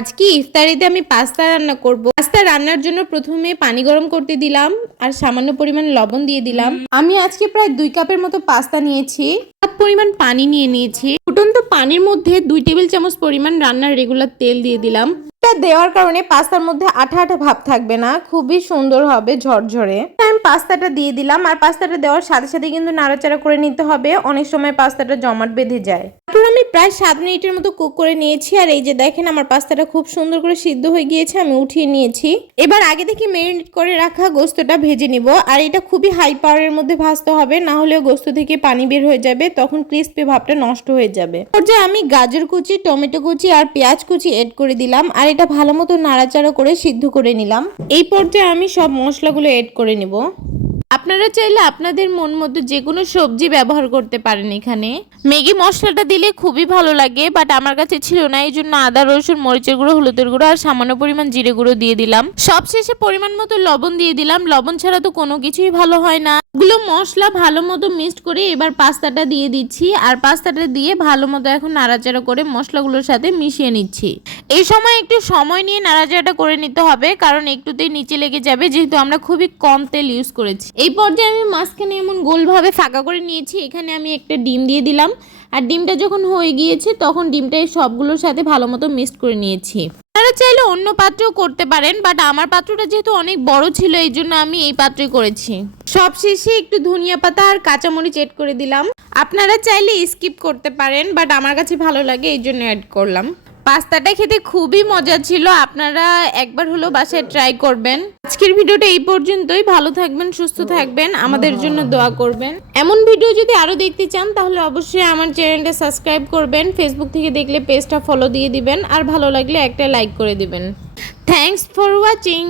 আজকে ইফতারিতে আমি পাস্তা রান্না করব? পাস্তা রান্নার জন্য প্রথমে পানি গরম করতে দিলাম আর সামান্য পরিমাণ লবণ দিয়ে দিলাম। আমি আজকে প্রায় দুই কাপের মতো পাস্তা নিয়েছি। পরিমাণ পানি নিয়ে নিয়েছি। ফুটন্ত পানির মধ্যে দুই টেবিল চামচ পরিমাণ রান্নার রেগুলার তেল দিয়ে দিলাম। এটা দেওয়ার কারণে পাস্তার মধ্যে আঠা আঠা ভাব থাকবে না, খুবই সুন্দর হবে ঝরঝরে। আমি পাস্তাটা দিয়ে দিলাম, আর পাস্তাটা দেওয়ার সাথে সাথে কিন্তু নাড়াচাড়া করে নিতে হবে, অনেক সময় পাস্তাটা জমাট বেঁধে যায়। তারপর আমি প্রায় সাত মিনিটের মতো কুক করে নিয়েছি, আর এই যে দেখেন আমার পাস্তাটা খুব সুন্দর করে সিদ্ধ হয়ে গিয়েছে, আমি উঠিয়ে নিয়েছি। এবার আগে থেকে মেরিনেট করে রাখা গোস্তটা ভেজে নিব, আর এটা খুবই হাই পাওয়ারের মধ্যে ভাজতে হবে, না হলে গোস্ত থেকে পানি বের হয়ে যাবে, তখন ক্রিস্পি ভাবটা নষ্ট হয়ে যাবে। পর্যায়ে আমি গাজর কুচি, টমেটো কুচি, আর পেঁয়াজ কুচি এড করে দিলাম, আর এটা ভালো মতো নাড়াচাড়া করে সিদ্ধ করে নিলাম। এই পর্যায়ে আমি সব মশলাগুলো এড করে নিব। আপনারা চাইলে আপনাদের মন মতো যে কোনো সবজি ব্যবহার করতে পারেন এখানে। ম্যাগি মশলাটা দিলে খুবই ভালো লাগে বাট আমার কাছে ছিল না এই জন্য আদা, রসুন, মরিচের গুঁড়ো, হলুদের গুঁড়ো আর সামান্য পরিমাণ জিরে গুঁড়ো দিয়ে দিলাম। সবশেষে পরিমাণ মতো লবণ দিয়ে দিলাম। লবণ ছাড়া তো কোনো কিছুই ভালো হয় না। গুলো মশলা ভালো মতো মিক্সড করে এবার পাস্তাটা দিয়ে দিচ্ছি। আর পাস্তাটা দিয়ে ভালো মতো এখন নাড়াচাড়া করে মশলাগুলোর সাথে মিশিয়ে নিচ্ছি। এই সময় একটু সময় নিয়ে নাড়াচাড়াটা করে নিতে হবে, কারণ একটুতেই নিচে লেগে যাবে, যেহেতু আমরা খুবই কম তেল ইউজ করেছি। এই পর্যায়ে আমি মাঝখানে এমন গোলভাবে ফাঁকা করে নিয়েছি, এখানে আমি একটা ডিম দিয়ে দিলাম। আর ডিমটা যখন হয়ে গিয়েছে, তখন ডিমটা সবগুলোর সাথে ভালো মতো মিক্সড করে নিয়েছি। আপনারা চাইলে অন্য পাত্রেও করতে পারেন বাট আমার পাত্রটা যেহেতু অনেক বড় ছিল, এই জন্য আমি এই পাত্রে করেছি। সব শেষে একটু ধনিয়া পাতা আর কাঁচামরিচ এড করে দিলাম। আপনারা চাইলে স্কিপ করতে পারেন বাট আমার কাছে ভালো লাগে, এই জন্য অ্যাড করলাম। পাস্তাটা খেতে খুবই মজা ছিল। আপনারা একবার হলো বাসায় ট্রাই করবেন। আজকের ভিডিওটা এই পর্যন্তই। ভালো থাকবেন, সুস্থ থাকবেন। আমাদের জন্য দোয়া করবেন। এমন ভিডিও যদি আরও দেখতে চান, তাহলে অবশ্যই আমার চ্যানেলটা সাবস্ক্রাইব করবেন। ফেসবুক থেকে দেখলে পেজটা ফলো দিয়ে দিবেন। আর ভালো লাগলে একটা লাইক করে দিবেন। Thanks for watching